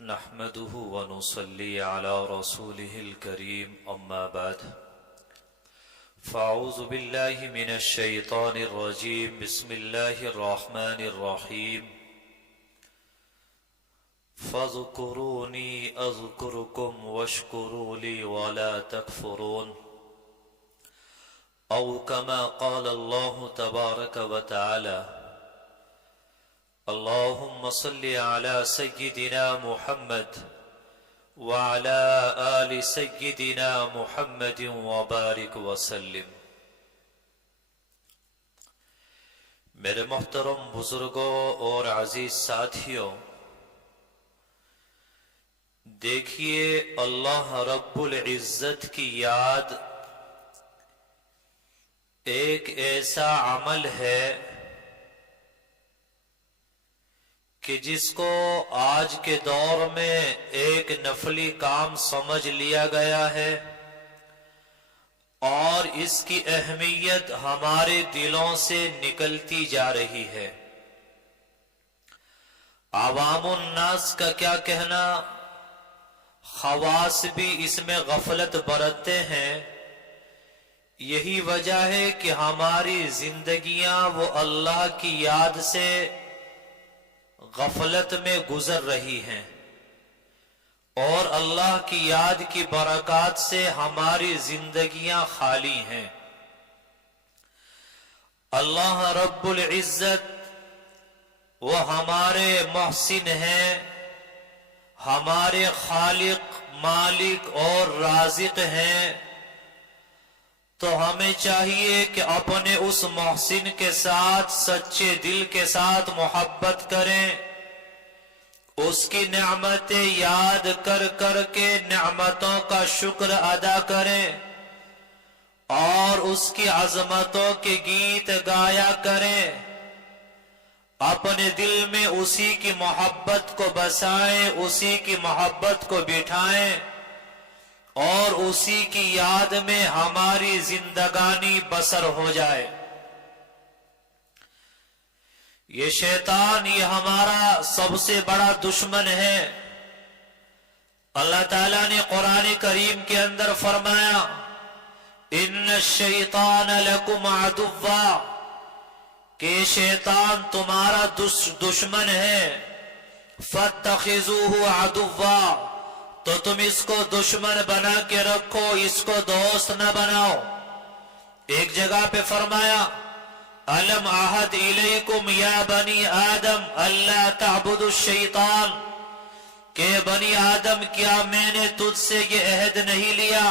نحمده ونصلي على رسوله الكريم أما بعد فأعوذ بالله من الشيطان الرجيم بسم الله الرحمن الرحيم فاذكروني أذكركم واشكروا لي ولا تكفرون أو كما قال الله تبارك وتعالى اللهم صل على سيدنا محمد وعلى آل سيدنا محمد وبارك وسلم۔ میرے محترم بزرگوں اور عزیز ساتھیوں، دیکھیے اللہ رب العزت کی یاد ایک ایسا عمل ہے کہ جس کو آج کے دور میں ایک نفلی کام سمجھ لیا گیا ہے اور اس کی اہمیت ہمارے دلوں سے نکلتی جا رہی ہے۔ عوام الناس کا کیا کہنا، خواص بھی اس میں غفلت برتتے ہیں۔ یہی وجہ ہے کہ ہماری زندگیاں وہ اللہ کی یاد سے غفلت میں گزر رہی ہیں اور اللہ کی یاد کی برکات سے ہماری زندگیاں خالی ہیں۔ اللہ رب العزت وہ ہمارے محسن ہیں، ہمارے خالق، مالک اور رازق ہیں، تو ہمیں چاہیے کہ اپنے اس محسن کے ساتھ سچے دل کے ساتھ محبت کریں، اس کی نعمتیں یاد کر کر کے نعمتوں کا شکر ادا کریں اور اس کی عظمتوں کے گیت گایا کریں، اپنے دل میں اسی کی محبت کو بسائیں، اسی کی محبت کو بٹھائیں اور اسی کی یاد میں ہماری زندگانی بسر ہو جائے۔ یہ شیطان، یہ ہمارا سب سے بڑا دشمن ہے۔ اللہ تعالیٰ نے قرآن کریم کے اندر فرمایا ان الشیطان لکم عدوا، کہ شیطان تمہارا دشمن ہے، فاتخذوہ عدوا، تو تم اس کو دشمن بنا کے رکھو، اس کو دوست نہ بناؤ۔ ایک جگہ پہ فرمایا الم اعہد الیکم یا بنی آدم اللہ تعبدوا الشیطان، کہ بنی آدم کیا میں نے تجھ سے یہ عہد نہیں لیا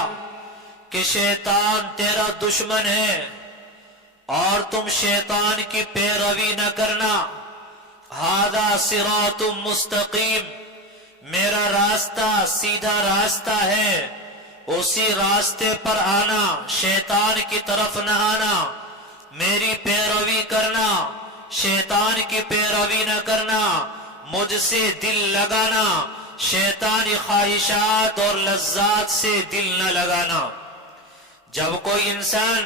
کہ شیطان تیرا دشمن ہے اور تم شیطان کی پیروی نہ کرنا۔ ھذا صراط مستقیم، میرا راستہ سیدھا راستہ ہے، اسی راستے پر آنا، شیطان کی طرف نہ آنا، میری پیروی کرنا، شیطان کی پیروی نہ کرنا، مجھ سے دل لگانا، شیطانی خواہشات اور لذات سے دل نہ لگانا۔ جب کوئی انسان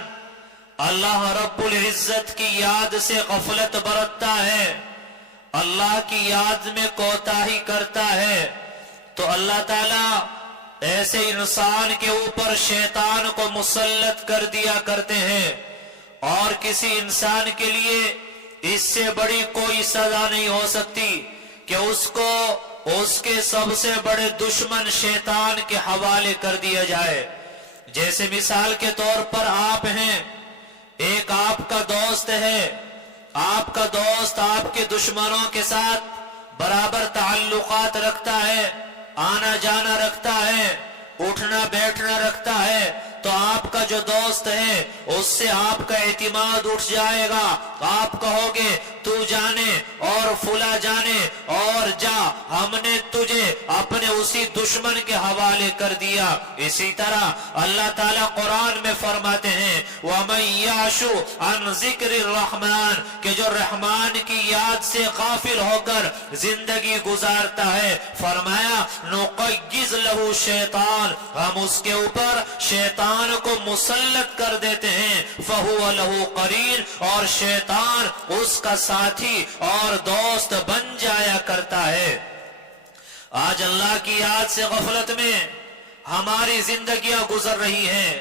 اللہ رب العزت کی یاد سے غفلت برتتا ہے، اللہ کی یاد میں کوتاہی کرتا ہے، تو اللہ تعالیٰ ایسے انسان کے اوپر شیطان کو مسلط کر دیا کرتے ہیں، اور کسی انسان کے لیے اس سے بڑی کوئی سزا نہیں ہو سکتی کہ اس کو اس کے سب سے بڑے دشمن شیطان کے حوالے کر دیا جائے۔ جیسے مثال کے طور پر آپ ہیں، ایک آپ کا دوست ہے، آپ کا دوست آپ کے دشمنوں کے ساتھ برابر تعلقات رکھتا ہے، آنا جانا رکھتا ہے، اٹھنا بیٹھنا رکھتا ہے، تو آپ کا جو دوست ہے اس سے آپ کا اعتماد اٹھ جائے گا۔ آپ کہو گے تو جانے اور فلا جانے اور جا، ہم نے تجھے اپنے اسی دشمن کے حوالے کر دیا۔ اسی طرح اللہ تعالیٰ قرآن میں فرماتے ہیں وَمَن يَعْشُ عَن ذِكْرِ الرَّحْمَنِ، کہ جو رحمان کی یاد سے غافل ہو کر زندگی گزارتا ہے، فرمایا نُقَيِّضْ لَهُ شیطان، ہم اس کے اوپر شیطان کو مسلط کر دیتے ہیں، فَهُوَ لَهُ قَرِينٌ، اور شیطان اس کا ساتھی اور دوست بن جایا کرتا ہے۔ آج اللہ کی یاد سے غفلت میں ہماری زندگیاں گزر رہی ہیں.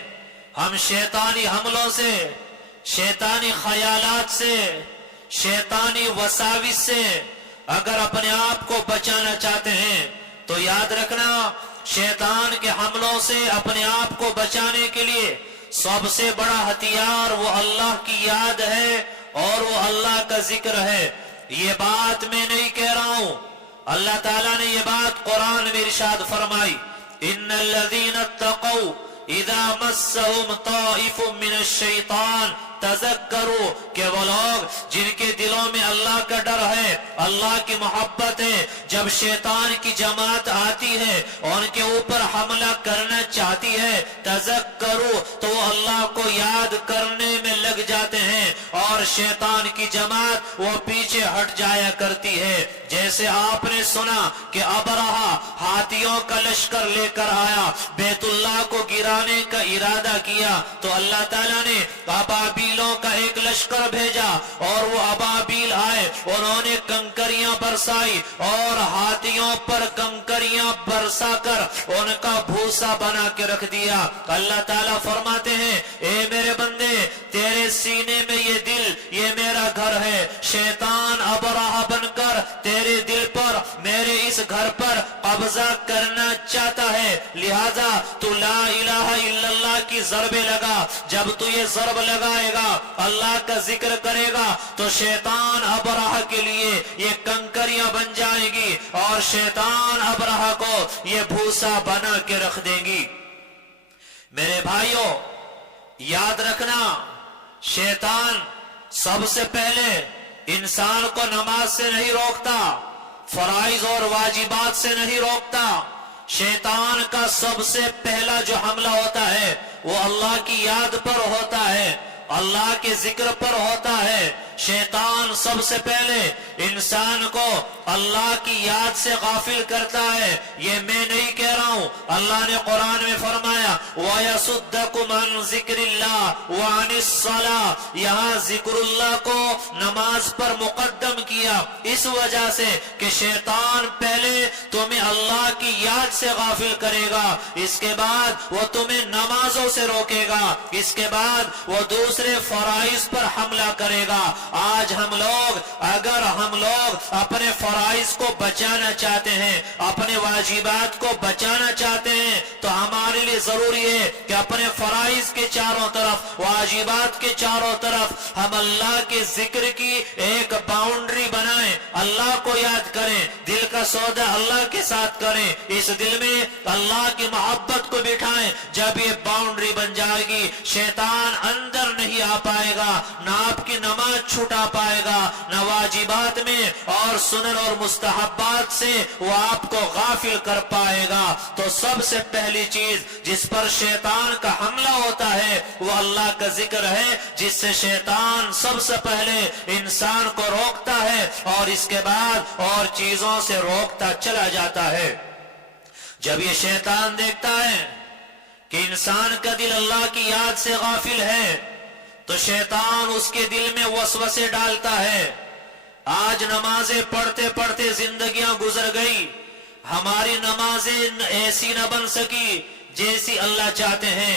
ہم شیطانی حملوں سے، شیطانی خیالات سے، شیطانی وساوس سے اگر اپنے آپ کو بچانا چاہتے ہیں تو یاد رکھنا، شیطان کے حملوں سے اپنے آپ کو بچانے کے لیے سب سے بڑا ہتھیار وہ اللہ کی یاد ہے اور وہ اللہ کا ذکر ہے. یہ بات میں نہیں کہہ رہا ہوں، اللہ تعالیٰ نے یہ بات قرآن میں ارشاد فرمائی، ان الذین اتقوا اذا مسهم طائف من الشیطان تذکروا، کہ وہ لوگ جن کے دلوں میں اللہ کا ڈر ہے، اللہ کی محبت ہے، جب شیطان کی جماعت آتی ہے اور ان کے اوپر حملہ کرنا چاہتی ہے، تذکروا، تو وہ اللہ کو یاد کرنے میں لگ جاتے ہیں اور شیطان کی جماعت وہ پیچھے ہٹ جایا کرتی ہے. جیسے آپ نے سنا کہ ابرہہ ہاتھیوں کا لشکر لے کر آیا، بیت اللہ کو گرانے کا ارادہ کیا، تو اللہ تعالیٰ نے ابابیلوں کا ایک لشکر بھیجا اور وہ ابابیل آئے، انہوں نے کنکریاں برسائی اور ہاتھیوں پر کنکریاں برسا کر ان کا بھوسا بنا کے رکھ دیا. اللہ تعالیٰ فرماتے ہیں، اے میرے بندے، تیرے سینے میں یہ دل، یہ میرا گھر ہے. شیطان ابرہہ بن کر تیرے دل پر، میرے اس گھر پر قبضہ کرنا چاہتا ہے، لہذا تو لا الہ الا اللہ کی ضربیں لگا. جب تو یہ ضرب لگائے گا، اللہ کا ذکر کرے گا، تو شیطان ابرہہ کے لیے یہ کنکریاں بن جائیں گی اور شیطان ابرہہ کو یہ بھوسا بنا کے رکھ دیں گی. میرے بھائیوں، یاد رکھنا، شیطان سب سے پہلے انسان کو نماز سے نہیں روکتا، فرائض اور واجبات سے نہیں روکتا. شیطان کا سب سے پہلا جو حملہ ہوتا ہے وہ اللہ کی یاد پر ہوتا ہے، اللہ کے ذکر پر ہوتا ہے. شیطان سب سے پہلے انسان کو اللہ کی یاد سے غافل کرتا ہے. یہ میں نہیں کہہ رہا ہوں، اللہ نے قرآن میں فرمایا وَيَصُدَّكُمْ عَنْ ذِكْرِ اللَّهِ وَعَنِ الصَّلَاةِ، یہاں ذکر اللہ کو نماز پر مقدم کیا اس وجہ سے کہ شیطان پہلے تمہیں اللہ کی یاد سے غافل کرے گا، اس کے بعد وہ تمہیں نمازوں سے روکے گا، اس کے بعد وہ دوسرے فرائض پر حملہ کرے گا. آج اگر ہم لوگ اپنے فرائض کو بچانا چاہتے ہیں، اپنے واجبات کو بچانا چاہتے ہیں، تو ہمارے لیے ضروری ہے کہ اپنے فرائض کے چاروں طرف، واجبات کے چاروں طرف ہم اللہ کے ذکر کی ایک باؤنڈری بنائیں، اللہ کو یاد کریں، دل کا سودا اللہ کے ساتھ کریں، اس دل میں اللہ کی محبت کو بٹھائیں. جب یہ باؤنڈری بن جائے گی، شیطان اندر نہیں آ پائے گا، نہ آپ کی نماز چھٹا پائے گا، نہ واجبات میں اور سنن اور مستحبات سے وہ آپ کو غافل کر پائے گا. تو سب سے پہلی چیز جس پر شیطان کا حملہ ہوتا ہے وہ اللہ کا ذکر ہے، جس سے شیطان سب سے پہلے انسان کو روکتا ہے اور اس کے بعد اور چیزوں سے روکتا چلا جاتا ہے. جب یہ شیطان دیکھتا ہے کہ انسان کا دل اللہ کی یاد سے غافل ہے تو شیطان اس کے دل میں وسوسے ڈالتا ہے. آج نمازیں پڑھتے پڑھتے زندگیاں گزر گئی، ہماری نمازیں ایسی نہ بن سکی جیسی اللہ چاہتے ہیں.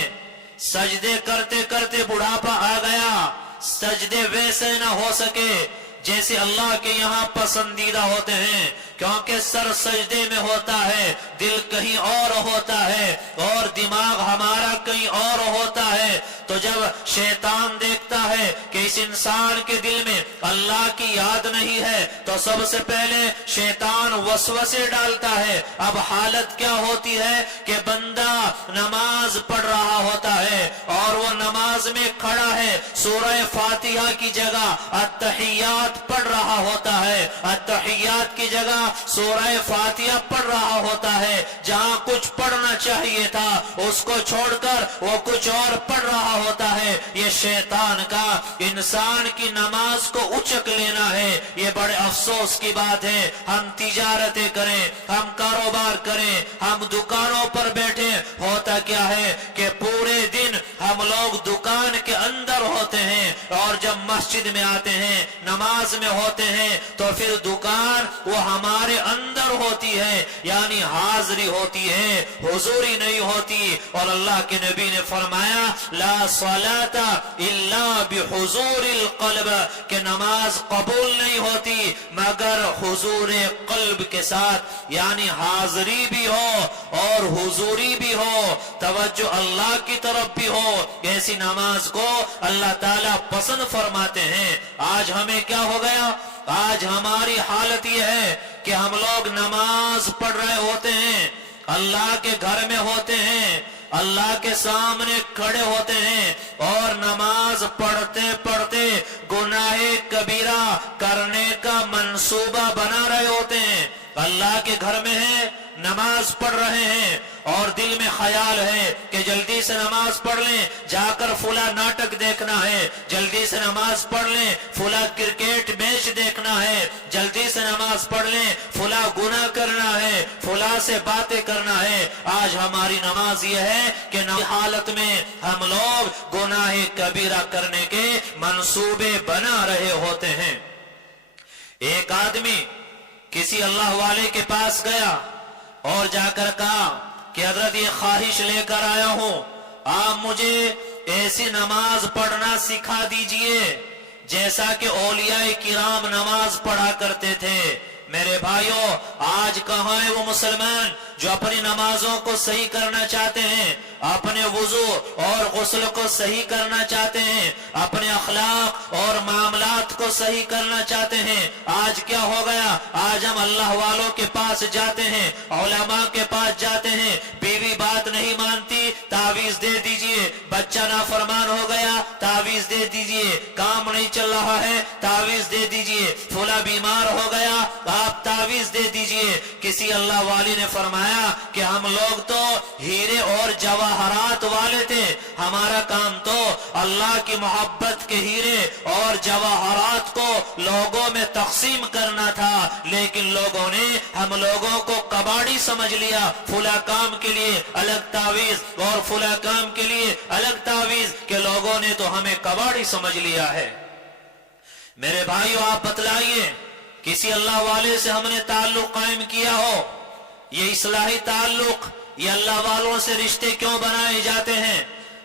سجدے کرتے کرتے بڑھاپا آ گیا، سجدے ویسے نہ ہو سکے جیسے اللہ کے یہاں پسندیدہ ہوتے ہیں، کیونکہ سر سجدے میں ہوتا ہے، دل کہیں اور ہوتا ہے اور دماغ ہمارا کہیں اور ہوتا ہے. تو جب شیطان دیکھتا ہے کہ اس انسان کے دل میں اللہ کی یاد نہیں ہے تو سب سے پہلے شیطان وسوسے ڈالتا ہے. اب حالت کیا ہوتی ہے کہ بندہ نماز پڑھ رہا ہوتا ہے اور وہ نماز میں کھڑا ہے، سورہ فاتحہ کی جگہ التحیات پڑھ رہا ہوتا ہے، التحیات کی جگہ سورہ فاتحہ پڑھ رہا ہوتا ہے. جہاں کچھ پڑھنا چاہیے تھا اس کو چھوڑ کر وہ کچھ اور پڑھ رہا ہوتا ہے. یہ شیطان کا انسان کی نماز کو اچک لینا ہے. یہ بڑے افسوس کی بات ہے. ہم تجارتیں کریں، ہم کاروبار کریں، ہم دکانوں پر بیٹھے، ہوتا کیا ہے کہ پورے دن ہم لوگ دکان کے اندر ہوتے ہیں اور جب مسجد میں آتے ہیں نماز میں ہوتے ہیں تو پھر دکان وہ ہمارے اندر ہوتی ہے، یعنی حاضری ہوتی ہے، حضوری نہیں ہوتی۔ اور اللہ کے نبی نے فرمایا لا صلاۃ الا بحضور القلب، کہ نماز قبول نہیں ہوتی مگر حضور قلب کے ساتھ، یعنی حاضری بھی ہو اور حضوری بھی ہو، توجہ اللہ کی طرف بھی ہو، ایسی نماز کو اللہ تعالیٰ پسند فرماتے ہیں۔ آج ہمیں کیا ہو گیا؟ آج ہماری حالت یہ ہے کہ ہم لوگ نماز پڑھ رہے ہوتے ہیں، اللہ کے گھر میں ہوتے ہیں، اللہ کے سامنے کھڑے ہوتے ہیں اور نماز پڑھتے پڑھتے گناہ کبیرہ کرنے کا منصوبہ بنا رہے ہوتے ہیں۔ اللہ کے گھر میں ہیں، نماز پڑھ رہے ہیں اور دل میں خیال ہے کہ جلدی سے نماز پڑھ لیں، جا کر فلاں ناٹک دیکھنا ہے، جلدی سے نماز پڑھ لیں، فلاں کرکٹ میچ دیکھنا ہے، جلدی سے نماز پڑھ لیں، فلاں گناہ کرنا ہے، فلاں سے باتیں کرنا ہے۔ آج ہماری نماز یہ ہے کہ حالت میں ہم لوگ گناہ کبیرہ کرنے کے منصوبے بنا رہے ہوتے ہیں۔ ایک آدمی کسی اللہ والے کے پاس گیا اور جا کر کہا کہ حضرت یہ خواہش لے کر آیا ہوں، آپ مجھے ایسی نماز پڑھنا سکھا دیجئے جیسا کہ اولیاء کرام نماز پڑھا کرتے تھے۔ میرے بھائیوں، آج کہاں ہے وہ مسلمان جو اپنی نمازوں کو صحیح کرنا چاہتے ہیں، اپنے وضو اور غسل کو صحیح کرنا چاہتے ہیں، اپنے اخلاق اور معاملات کو صحیح کرنا چاہتے ہیں؟ آج کیا ہو گیا؟ آج ہم اللہ والوں کے پاس جاتے ہیں، علماء کے پاس جاتے ہیں، بیوی بات نہیں مانتی، تعویذ دے دیجئے، بچہ نافرمان ہو گیا، تعویذ دے دیجئے، کام نہیں چل رہا ہے، تعویذ دے دیجئے، فلاں بیمار ہو گیا، آپ تعویذ دے دیجئے۔ کسی اللہ والی نے فرمایا کہ ہم لوگ تو ہیرے اور جواہرات والے تھے، ہمارا کام تو اللہ کی محبت کے ہیرے اور جواہرات کو لوگوں میں تقسیم کرنا تھا، لیکن لوگوں نے ہم لوگوں کو کباڑی سمجھ لیا، فلاں کام کے لیے الگ تعویذ اور فلاں کام کے لیے الگ تعویذ، کہ لوگوں نے تو ہمیں کباڑی سمجھ لیا ہے۔ میرے بھائیو، آپ بتلائیے، کسی اللہ والے سے ہم نے تعلق قائم کیا ہو، یہ اصلاحی تعلق، یہ اللہ والوں سے رشتے کیوں بنائے جاتے ہیں؟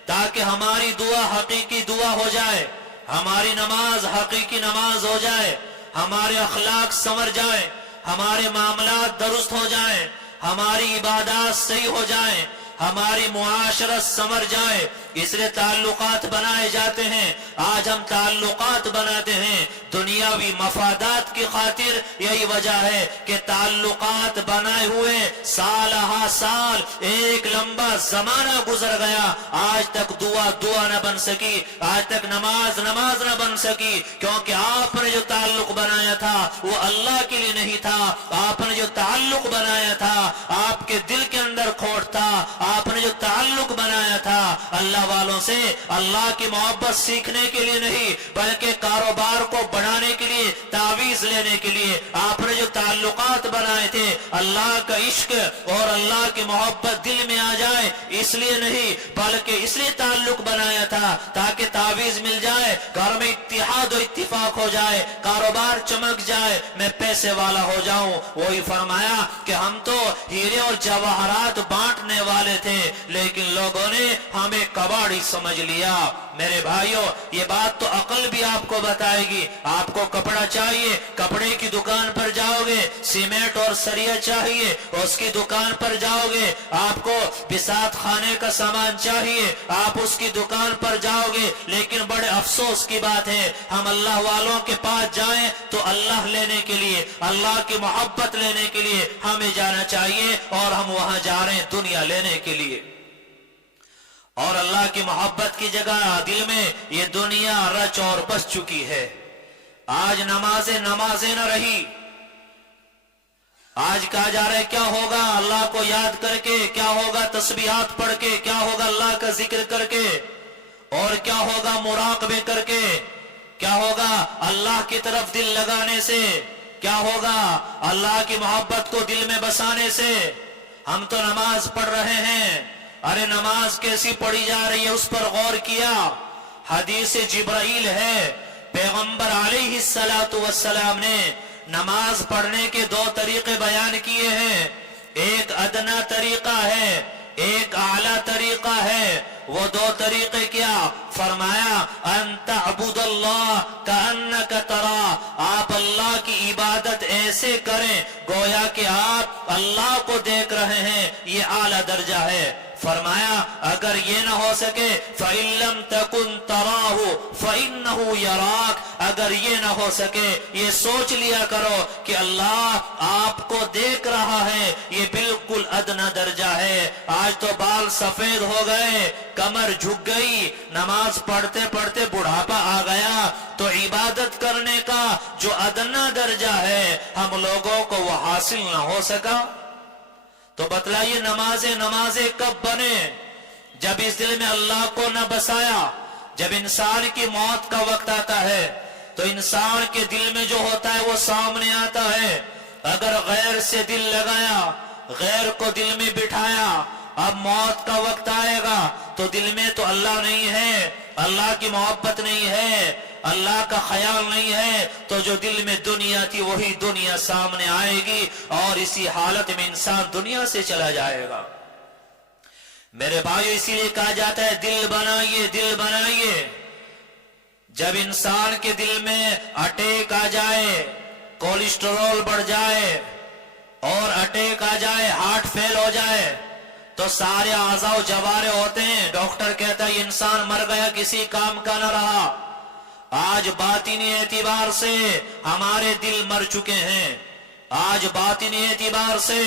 تاکہ ہماری دعا حقیقی دعا ہو جائے، ہماری نماز حقیقی نماز ہو جائے، ہمارے اخلاق سنور جائیں، ہمارے معاملات درست ہو جائیں، ہماری عبادات صحیح ہو جائیں، ہماری معاشرت سنور جائے، اس لیے تعلقات بنائے جاتے ہیں۔ آج ہم تعلقات بناتے ہیں دنیاوی مفادات کی خاطر، یہی وجہ ہے کہ تعلقات بنائے ہوئے سال ہا سال ایک لمبا زمانہ گزر گیا، آج تک دعا نہ بن سکی، آج تک نماز نہ بن سکی، کیونکہ آپ نے جو تعلق بنایا تھا وہ اللہ کے لیے نہیں تھا۔ آپ نے جو تعلق بنایا تھا، آپ کے دل کے اندر کھوٹ تھا، آپ نے جو تعلق بنایا تھا اللہ والوں سے، اللہ کی محبت سیکھنے کے لیے نہیں بلکہ کاروبار کو بڑھانے کے لیے، تعویذ لینے کے لیے، آپ نے جو تعلقات بنائے تھے اللہ کا عشق اور اللہ کی محبت دل میں آ جائے اس لیے نہیں بلکہ اس لیے تعلق بنایا تھا تاکہ تعویذ مل جائے، گھر میں اتحاد و اتفاق ہو جائے، کاروبار چمک جائے، میں پیسے والا ہو جاؤں۔ وہی فرمایا کہ ہم تو ہیرے اور جواہرات بانٹنے والے تھے، لیکن لوگوں نے ہمیں کباڑی سمجھ لیا۔ میرے بھائیوں، یہ بات تو عقل بھی آپ کو بتائے گی۔ آپ کو کپڑا چاہیے، کپڑے کی دکان پر جاؤ گے، سیمنٹ اور سریا چاہیے، اس کی دکان پر جاؤ گے۔ آپ کو بساط خانے کا سامان چاہیے، آپ اس کی دکان پر جاؤ گے۔ لیکن بڑے افسوس کی بات ہے، ہم اللہ والوں کے پاس جائیں تو اللہ لینے کے لیے، اللہ کی محبت لینے کے لیے ہمیں جانا چاہیے، اور ہم وہاں جا رہے ہیں دنیا لینے کے لیے، اور اللہ کی محبت کی جگہ دل میں یہ دنیا رچ اور بس چکی ہے۔ آج نمازیں نہ رہی، آج کہا جا رہا ہے کیا ہوگا اللہ کو یاد کر کے، کیا ہوگا تسبیحات پڑھ کے، کیا ہوگا اللہ کا ذکر کر کے، اور کیا ہوگا مراقبے کر کے، کیا ہوگا اللہ کی طرف دل لگانے سے، کیا ہوگا اللہ کی محبت کو دل میں بسانے سے۔ ہم تو نماز پڑھ رہے ہیں، ارے نماز کیسی پڑھی جا رہی ہے اس پر غور کیا؟ حدیث جبرائیل ہے، پیغمبر علیہ السلام نے نماز پڑھنے کے دو طریقے بیان کیے ہیں، ایک ادنا طریقہ ہے، ایک اعلیٰ طریقہ ہے۔ وہ دو طریقے کیا؟ فرمایا ان تعبد اللہ کأنک ترا، آپ اللہ کی عبادت ایسے کریں گویا کہ آپ اللہ کو دیکھ رہے ہیں، یہ اعلیٰ درجہ ہے۔ فرمایا اگر یہ نہ ہو سکے فَإِن لَمْ تَكُنْ تَرَاهُ فَإِنَّهُ يَرَاكَ، اگر یہ نہ ہو سکے یہ سوچ لیا کرو کہ اللہ آپ کو دیکھ رہا ہے، یہ بالکل ادنا درجہ ہے۔ آج تو بال سفید ہو گئے، کمر جھک گئی، نماز پڑھتے پڑھتے بڑھاپا آ گیا، تو عبادت کرنے کا جو ادنا درجہ ہے ہم لوگوں کو وہ حاصل نہ ہو سکا۔ تو بتلائیے نمازیں کب بنے؟ جب اس دل میں اللہ کو نہ بسایا۔ جب انسان کی موت کا وقت آتا ہے تو انسان کے دل میں جو ہوتا ہے وہ سامنے آتا ہے۔ اگر غیر سے دل لگایا، غیر کو دل میں بٹھایا، اب موت کا وقت آئے گا تو دل میں تو اللہ نہیں ہے، اللہ کی محبت نہیں ہے، اللہ کا خیال نہیں ہے، تو جو دل میں دنیا تھی وہی دنیا سامنے آئے گی اور اسی حالت میں انسان دنیا سے چلا جائے گا۔ میرے بھائیو، اسی لیے کہا جاتا ہے دل بنائیے، دل بنائیے۔ جب انسان کے دل میں اٹیک آ جائے، کولیسٹرول بڑھ جائے اور اٹیک آ جائے، ہارٹ فیل ہو جائے تو سارے اعضاء و جوارے ہوتے ہیں، ڈاکٹر کہتا ہے یہ انسان مر گیا، کسی کام کا نہ رہا۔ آج باطنی اعتبار سے ہمارے دل مر چکے ہیں، آج باطنی اعتبار سے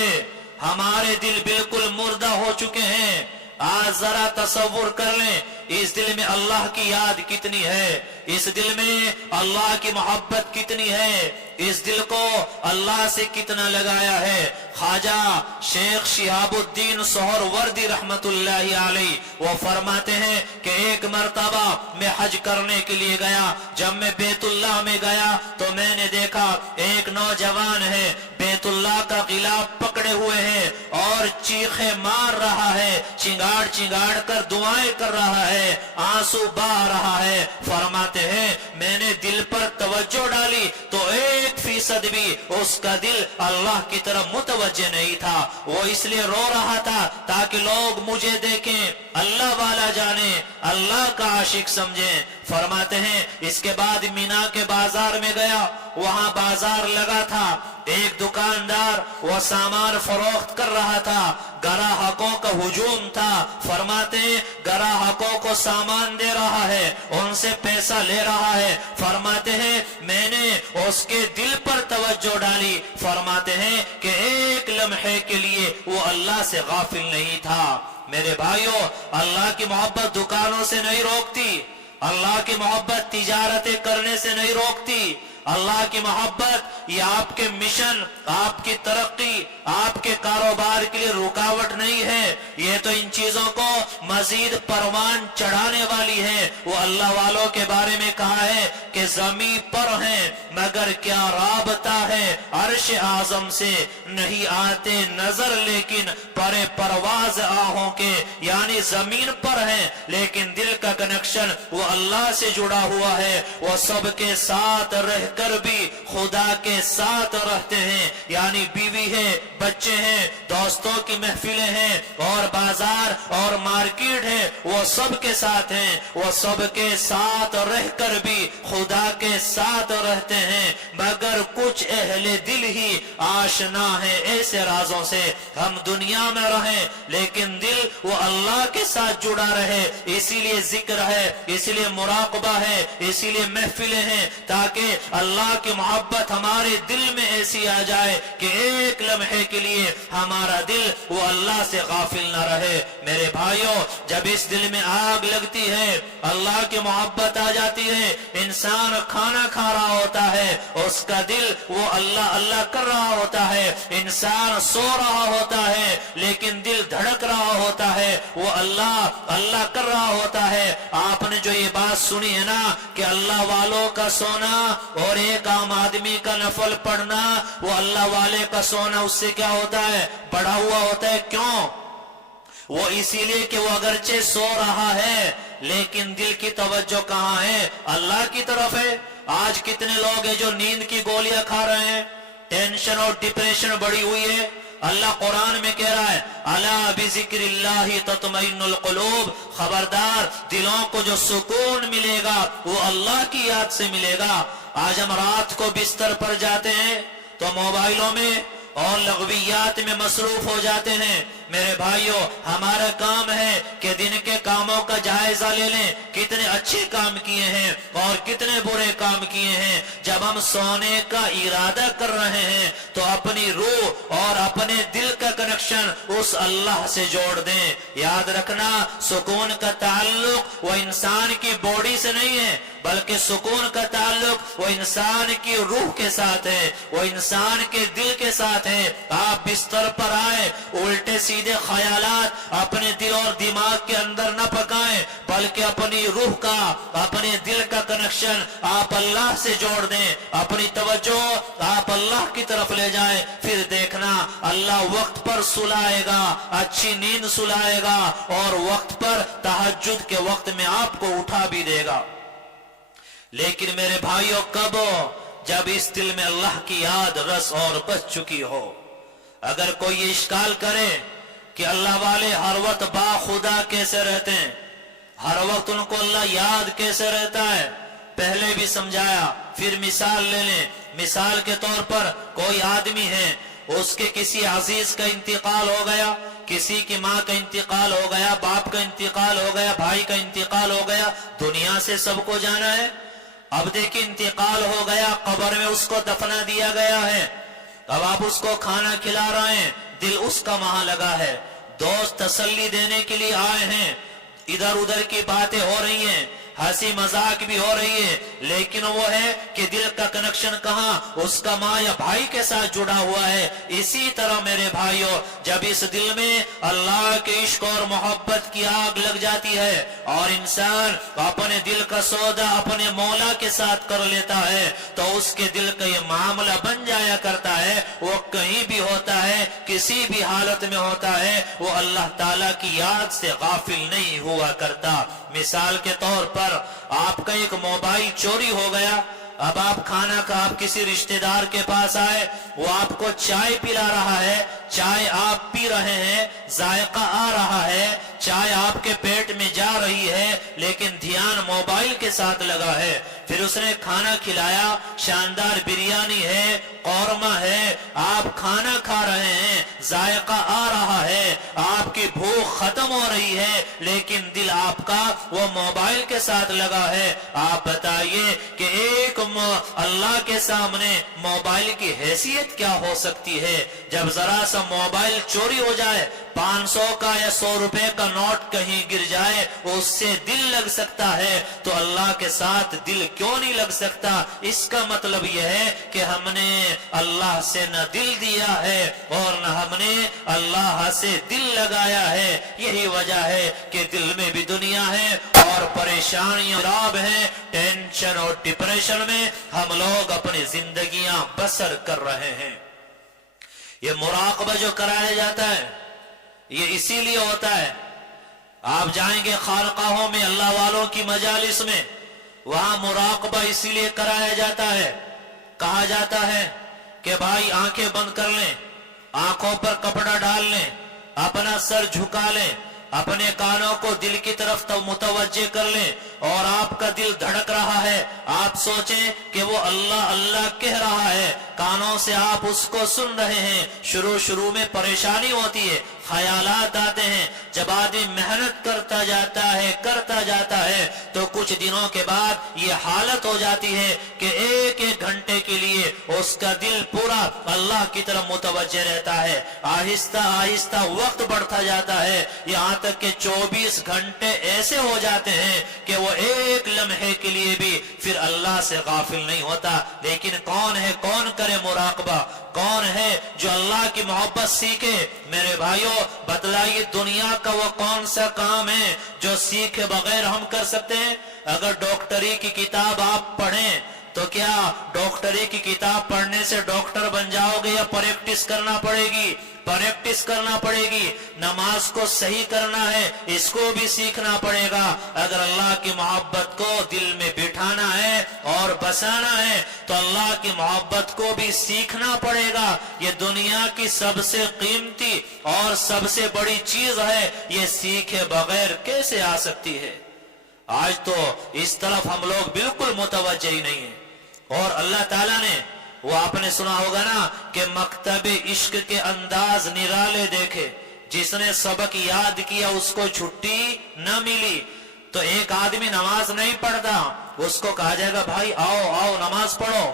ہمارے دل بالکل مردہ ہو چکے ہیں۔ آج ذرا تصور کر لیں، اس دل میں اللہ کی یاد کتنی ہے، اس دل میں اللہ کی محبت کتنی ہے، اس دل کو اللہ سے کتنا لگایا ہے۔ خواجہ شیخ شہاب الدین سہروردی رحمت اللہ علیہ وہ فرماتے ہیں کہ ایک مرتبہ میں حج کرنے کے لیے گیا، جب میں بیت اللہ میں گیا تو میں نے دیکھا ایک نوجوان ہے، بیت اللہ کا غلاف پکڑے ہوئے ہے اور چیخے مار رہا ہے، چنگاڑ چنگاڑ کر دعائیں کر رہا ہے، آنسو بہہ رہا ہے۔ فرماتے ہیں میں نے دل پر توجہ ڈالی تو 1% بھی اس کا دل اللہ کی طرف متوجہ نہیں تھا، وہ اس لیے رو رہا تھا تاکہ لوگ مجھے دیکھیں، اللہ والا جانے، اللہ کا عاشق سمجھیں۔ فرماتے ہیں اس کے بعد مینا کے بازار میں گیا، وہاں بازار لگا تھا، ایک دکاندار وہ سامان فروخت کر رہا تھا، گراہکوں کا ہجوم تھا۔ فرماتے ہیں گراہکوں کو سامان دے رہا ہے، ان سے پیسہ لے رہا ہے۔ فرماتے ہیں میں نے اس کے دل پر توجہ ڈالی، فرماتے ہیں کہ ایک لمحے کے لیے وہ اللہ سے غافل نہیں تھا۔ میرے بھائیوں، اللہ کی محبت دکانوں سے نہیں روکتی، اللہ کی محبت تجارتیں کرنے سے نہیں روکتی، اللہ کی محبت یہ آپ کے مشن، آپ کی ترقی، آپ کے کاروبار کے لیے رکاوٹ نہیں ہے، یہ تو ان چیزوں کو مزید پروان چڑھانے والی ہے۔ وہ اللہ والوں کے بارے میں کہا ہے کہ زمین پر ہیں مگر کیا رابطہ ہے عرش اعظم سے، نہیں آتے نظر لیکن پرے پرواز آہوں کے، یعنی زمین پر ہیں لیکن دل کا کنیکشن وہ اللہ سے جڑا ہوا ہے، وہ سب کے ساتھ رہ کر بھی خدا کے ساتھ رہتے ہیں، یعنی بیوی ہے، بچے ہیں، دوستوں کی محفلیں ہیں اور بازار اور مارکیٹ ہے، وہ سب کے ساتھ ہیں، وہ سب کے ساتھ رہ کر بھی خدا کے ساتھ رہتے ہیں، مگر کچھ اہل دل ہی آشنا ہے ایسے رازوں سے۔ ہم دنیا میں رہیں لیکن دل وہ اللہ کے ساتھ جڑا رہے، اسی لیے ذکر ہے، اسی لیے مراقبہ ہے، اسی لیے محفلیں ہیں، تاکہ اللہ کی محبت ہمارے دل میں ایسی آ جائے کہ ایک لمحے کے لیے ہمارا دل وہ اللہ سے غافل نہ رہے۔ میرے بھائیوں، جب اس دل میں آگ لگتی ہے، اللہ کی محبت آ جاتی ہے، انسان کھانا کھا رہا ہوتا ہے، اس کا دل وہ اللہ اللہ کر رہا ہوتا ہے، انسان سو رہا ہوتا ہے لیکن دل دھڑک رہا ہوتا ہے، وہ اللہ اللہ کر رہا ہوتا ہے۔ آپ نے جو یہ بات سنی ہے نا کہ اللہ والوں کا سونا اور ایک عام آدمی کا نفل پڑھنا، وہ اللہ والے کا سونا اس سے کیا ہوتا ہے؟ بڑھا ہوا ہوتا ہے۔ کیوں؟ وہ اسی لیے کہ وہ اگرچہ سو رہا ہے لیکن دل کی توجہ کہاں ہے؟ اللہ کی طرف ہے۔ آج کتنے لوگ ہیں جو نیند کی گولیاں کھا رہے ہیں، ٹینشن اور ڈپریشن بڑی ہوئی ہے۔ اللہ قرآن میں کہہ رہا ہے الا بذکر اللہ تطمئن القلوب، خبردار دلوں کو جو سکون ملے گا وہ اللہ کی یاد سے ملے گا۔ آج ہم رات کو بستر پر جاتے ہیں تو موبائلوں میں اور لغویات میں مصروف ہو جاتے ہیں۔ میرے بھائیوں، ہمارا کام ہے کہ دن کے کاموں کا جائزہ لے لیں، کتنے اچھے کام کیے ہیں اور کتنے برے کام کیے ہیں۔ جب ہم سونے کا ارادہ کر رہے ہیں تو اپنی روح اور اپنے دل کا کنیکشن اس اللہ سے جوڑ دیں۔ یاد رکھنا، سکون کا تعلق وہ انسان کی باڈی سے نہیں ہے، بلکہ سکون کا تعلق وہ انسان کی روح کے ساتھ ہے، وہ انسان کے دل کے ساتھ ہے۔ آپ بستر پر آئے، الٹے سیدھے خیالات اپنے دل اور دماغ کے اندر نہ پکائیں، بلکہ اپنی روح کا، اپنے دل کا کنیکشن آپ اللہ سے جوڑ دیں، اپنی توجہ آپ اللہ کی طرف لے جائیں۔ پھر دیکھنا اللہ وقت پر سلائے گا، اچھی نیند سلائے گا، اور وقت پر تہجد کے وقت میں آپ کو اٹھا بھی دے گا۔ لیکن میرے بھائیوں، کب؟ جب اس دل میں اللہ کی یاد رس اور بس چکی ہو۔ اگر کوئی یہ اشکال کرے کہ اللہ والے ہر وقت با خدا کیسے رہتے ہیں، ہر وقت ان کو اللہ یاد کیسے رہتا ہے، پہلے بھی سمجھایا، پھر مثال لے لیں۔ مثال کے طور پر کوئی آدمی ہے، اس کے کسی عزیز کا انتقال ہو گیا، کسی کی ماں کا انتقال ہو گیا، باپ کا انتقال ہو گیا، بھائی کا انتقال ہو گیا، دنیا سے سب کو جانا ہے۔ اب دیکھیں انتقال ہو گیا، قبر میں اس کو دفنا دیا گیا ہے، اب آپ اس کو کھانا کھلا رہے ہیں، دل اس کا وہاں لگا ہے، دوست تسلی دینے کے لیے آئے ہیں، ادھر ادھر کی باتیں ہو رہی ہیں، ہنسی مذاق بھی ہو رہی ہے، لیکن وہ ہے کہ دل کا کنیکشن کہاں؟ اس کا ماں یا بھائی کے ساتھ جڑا ہوا ہے۔ اسی طرح میرے بھائیوں، جب اس دل میں اللہ کے عشق اور محبت کی آگ لگ جاتی ہے اور انسان اپنے دل کا سودا اپنے مولا کے ساتھ کر لیتا ہے، تو اس کے دل کا یہ معاملہ بن جایا کرتا ہے، وہ کہیں بھی ہوتا ہے، کسی بھی حالت میں ہوتا ہے، وہ اللہ تعالیٰ کی یاد سے غافل نہیں ہوا کرتا۔ مثال کے طور پر آپ کا ایک موبائل چوری ہو گیا، اب آپ کھانا کا آپ کسی رشتہ دار کے پاس آئے، وہ آپ کو چائے پلا رہا ہے، چائے آپ پی رہے ہیں، ذائقہ آ رہا ہے، چائے آپ کے پیٹ میں جا رہی ہے، لیکن دھیان موبائل کے ساتھ لگا ہے۔ پھر اس نے کھانا کھلایا، شاندار بریانی ہے، قورمہ ہے، آپ کھانا کھا رہے ہیں، ذائقہ آ رہا ہے، آپ کی بھوک ختم ہو رہی ہے، لیکن دل آپ کا وہ موبائل کے ساتھ لگا ہے۔ آپ بتائیے کہ ایک اللہ کے سامنے موبائل کی حیثیت کیا ہو سکتی ہے؟ جب ذرا سا موبائل چوری ہو جائے، 500 کا یا 100 روپے کا نوٹ کہیں گر جائے، اس سے دل لگ سکتا ہے، تو اللہ کے ساتھ دل کیوں نہیں لگ سکتا؟ اس کا مطلب یہ ہے کہ ہم نے اللہ سے نہ دل دیا ہے اور نہ ہم نے اللہ سے دل لگایا ہے۔ یہی وجہ ہے کہ دل میں بھی دنیا ہے اور پریشانیاں راب ہیں، ٹینشن اور ڈپریشن میں ہم لوگ اپنی زندگیاں بسر کر رہے ہیں۔ یہ مراقبہ جو کرایا جاتا ہے، یہ اسی لیے ہوتا ہے۔ آپ جائیں گے خانقاہوں میں، اللہ والوں کی مجالس میں، وہاں مراقبہ اسی لیے کرایا جاتا ہے۔ کہا جاتا ہے کہ بھائی آنکھیں بند کر لیں، آنکھوں پر کپڑا ڈال لیں، اپنا سر جھکا لیں، اپنے کانوں کو دل کی طرف متوجہ کر لیں، اور آپ کا دل دھڑک رہا ہے، آپ سوچیں کہ وہ اللہ اللہ کہہ رہا ہے، کانوں سے آپ اس کو سن رہے ہیں۔ شروع میں پریشانی ہوتی ہے، خیالات آتے ہیں، جب آدمی محنت کرتا جاتا ہے تو کچھ دنوں کے بعد یہ حالت ہو جاتی ہے کہ ایک گھنٹے کے لیے اس کا دل پورا اللہ کی طرف متوجہ رہتا ہے۔ آہستہ آہستہ وقت بڑھتا جاتا ہے، یہاں تک کہ 24 گھنٹے ایسے ہو جاتے ہیں کہ وہ ایک لمحے کے لیے بھی پھر اللہ سے غافل نہیں ہوتا۔ لیکن کون کرے مراقبہ؟ کون ہے جو اللہ کی محبت سیکھے؟ میرے بھائیوں، بتلائیے دنیا کا وہ کون سا کام ہے جو سیکھے بغیر ہم کر سکتے ہیں؟ اگر ڈاکٹری کی کتاب آپ پڑھیں تو کیا ڈاکٹری کی کتاب پڑھنے سے ڈاکٹر بن جاؤ گے یا پریکٹس کرنا پڑے گی؟ پریکٹس کرنا پڑے گی. نماز کو صحیح کرنا ہے، اس کو بھی سیکھنا پڑے گا. اگر اللہ کی محبت کو دل میں بٹھانا ہے اور بسانا ہے تو اللہ کی محبت کو بھی سیکھنا پڑے گا. یہ دنیا کی سب سے قیمتی اور سب سے بڑی چیز ہے، یہ سیکھے بغیر کیسے آ سکتی ہے؟ آج تو اس طرف ہم لوگ بالکل متوجہ ہی نہیں ہیں. اور اللہ تعالیٰ نے، وہ آپ نے سنا ہوگا نا کہ مکتب عشق کے انداز نرالے دیکھے، جس نے سبق یاد کیا اس کو چھٹی نہ ملی. تو ایک آدمی نماز نہیں پڑھتا، اس کو کہا جائے گا بھائی آؤ آؤ نماز پڑھو.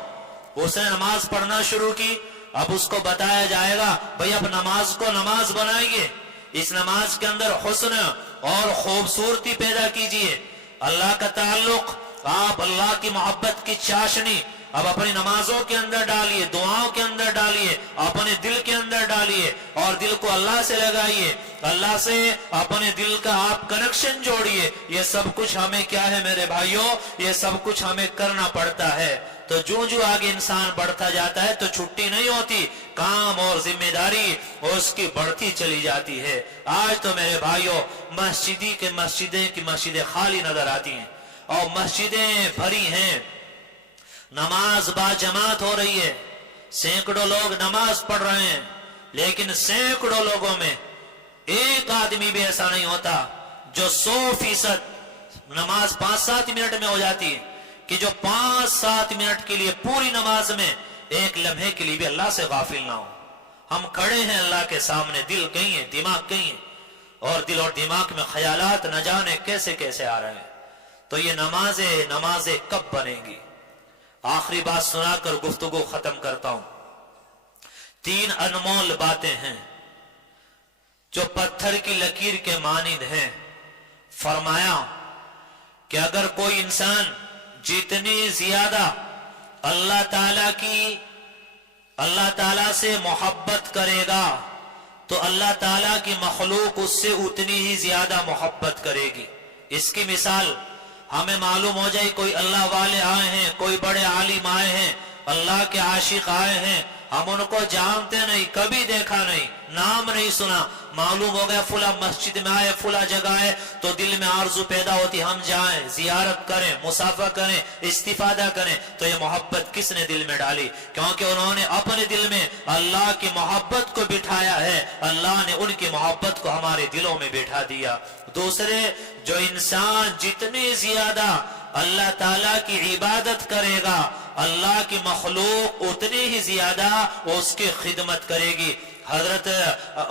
اس نے نماز پڑھنا شروع کی. اب اس کو بتایا جائے گا بھائی اب نماز کو نماز بنائیے، اس نماز کے اندر حسن اور خوبصورتی پیدا کیجئے، اللہ کا تعلق، آپ اللہ کی محبت کی چاشنی اب اپنی نمازوں کے اندر ڈالیے، دعاؤں کے اندر ڈالیے، اپنے دل کے اندر ڈالیے اور دل کو اللہ سے لگائیے، اللہ سے اپنے دل کا آپ کنیکشن جوڑیے. یہ سب کچھ ہمیں کیا ہے میرے بھائیوں؟ یہ سب کچھ ہمیں کرنا پڑتا ہے. تو جو آگے انسان بڑھتا جاتا ہے تو چھٹی نہیں ہوتی، کام اور ذمہ داری اس کی بڑھتی چلی جاتی ہے. آج تو میرے بھائیوں مسجدیں کی مسجدیں خالی نظر آتی ہیں اور مسجدیں بھری ہیں، نماز با جماعت ہو رہی ہے، سینکڑوں لوگ نماز پڑھ رہے ہیں، لیکن سینکڑوں لوگوں میں ایک آدمی بھی ایسا نہیں ہوتا جو 100% نماز 5-7 منٹ میں ہو جاتی ہے، کہ جو 5-7 منٹ کے لیے پوری نماز میں ایک لمحے کے لیے بھی اللہ سے غافل نہ ہو. ہم کھڑے ہیں اللہ کے سامنے، دل کہیں ہے، دماغ کہیں ہے، اور دل اور دماغ میں خیالات نہ جانے کیسے کیسے آ رہے ہیں. تو یہ نمازیں کب بنیں گی؟ آخری بات سنا کر گفتگو ختم کرتا ہوں. 3 انمول باتیں ہیں جو پتھر کی لکیر کے مانند ہیں. فرمایا کہ اگر کوئی انسان جتنی زیادہ اللہ تعالیٰ سے محبت کرے گا تو اللہ تعالیٰ کی مخلوق اس سے اتنی ہی زیادہ محبت کرے گی. اس کی مثال ہمیں معلوم ہو جائے، کوئی اللہ والے آئے ہیں، کوئی بڑے عالم آئے ہیں، اللہ کے عاشق آئے ہیں، ہم ان کو جانتے نہیں، کبھی دیکھا نہیں، نام نہیں سنا، معلوم ہو گیا فلاں مسجد میں آئے، فلاں جگہ ہے، تو دل میں آرزو پیدا ہوتی ہم جائیں، زیارت کریں، مصافحہ کریں، استفادہ کریں. تو یہ محبت کس نے دل میں ڈالی؟ کیونکہ انہوں نے اپنے دل میں اللہ کی محبت کو بٹھایا ہے، اللہ نے ان کی محبت کو ہمارے دلوں میں بٹھا دیا. دوسرے، جو انسان جتنی زیادہ اللہ تعالیٰ کی عبادت کرے گا اللہ کی مخلوق اتنی ہی زیادہ اس کی خدمت کرے گی. حضرت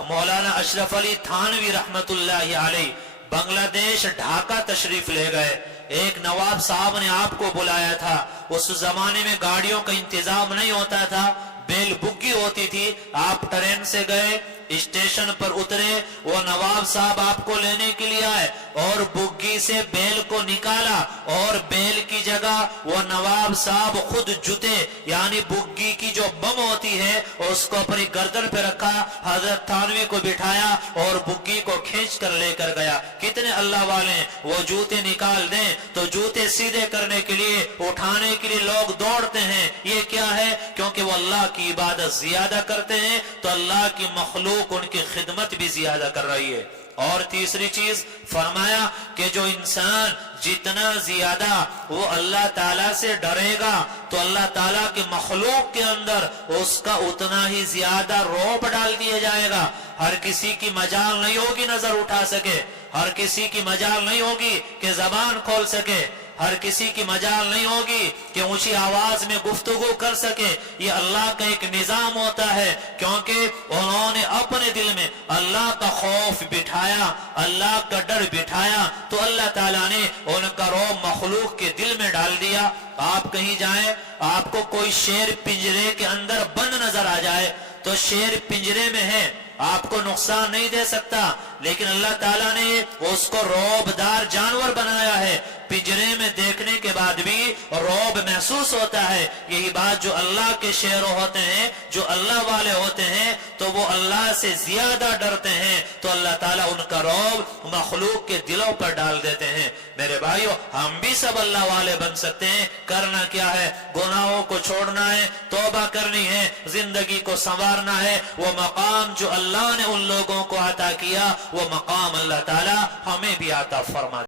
مولانا اشرف علی تھانوی رحمت اللہ علیہ بنگلہ دیش ڈھاکہ تشریف لے گئے. ایک نواب صاحب نے آپ کو بلایا تھا. اس زمانے میں گاڑیوں کا انتظام نہیں ہوتا تھا، بیل بگی ہوتی تھی. آپ ٹرین سے گئے، اسٹیشن پر اترے، وہ نواب صاحب آپ کو لینے کے لیے آئے اور بگی سے بیل کو نکالا اور بیل کی جگہ وہ نواب صاحب خود جوتے یعنی بگی کی جو بم ہوتی ہے اس کو اپنی گردن پہ رکھا، حضرت تھانوی کو بٹھایا اور بگی کو کھینچ کر لے کر گیا. کتنے اللہ والے وہ جوتے نکال دیں تو جوتے سیدھے کرنے کے لیے، اٹھانے کے لیے لوگ دوڑتے ہیں. یہ کیا ہے؟ کیونکہ وہ اللہ کی عبادت زیادہ کرتے ہیں تو اللہ کی مخلوق ان کی خدمت بھی زیادہ کر رہی ہے. اور تیسری چیز فرمایا کہ جو انسان جتنا زیادہ وہ اللہ تعالیٰ سے ڈرے گا تو اللہ تعالیٰ کی مخلوق کے اندر اس کا اتنا ہی زیادہ رعب ڈال دیا جائے گا. ہر کسی کی مجال نہیں ہوگی نظر اٹھا سکے، ہر کسی کی مجال نہیں ہوگی کہ زبان کھول سکے، ہر کسی کی مجال نہیں ہوگی کہ اونچی آواز میں گفتگو کر سکے. یہ اللہ کا ایک نظام ہوتا ہے، کیونکہ انہوں نے اپنے دل میں اللہ کا خوف بٹھایا، اللہ کا ڈر بٹھایا تو اللہ تعالیٰ نے ان کا رعب مخلوق کے دل میں ڈال دیا. آپ کہیں جائیں، آپ کو کوئی شیر پنجرے کے اندر بند نظر آ جائے تو شیر پنجرے میں ہے آپ کو نقصان نہیں دے سکتا، لیکن اللہ تعالیٰ نے اس کو رعبدار جانور بنایا ہے، پنجرے میں دیکھنے کے بعد بھی رعب محسوس ہوتا ہے۔ یہی بات جو اللہ کے شیروں ہوتے ہیں، جو اللہ والے ہوتے ہیں، تو وہ اللہ سے زیادہ ڈرتے ہیں، تو اللہ تعالیٰ ان کا رعب مخلوق کے دلوں پر ڈال دیتے ہیں۔ میرے بھائیو، ہم بھی سب اللہ والے بن سکتے ہیں، کرنا کیا ہے؟ گناہوں کو چھوڑنا ہے، توبہ کرنی ہے، زندگی کو سنوارنا ہے۔ وہ مقام جو اللہ نے ان لوگوں کو عطا کیا، وہ مقام اللہ تعالیٰ ہمیں بھی عطا فرما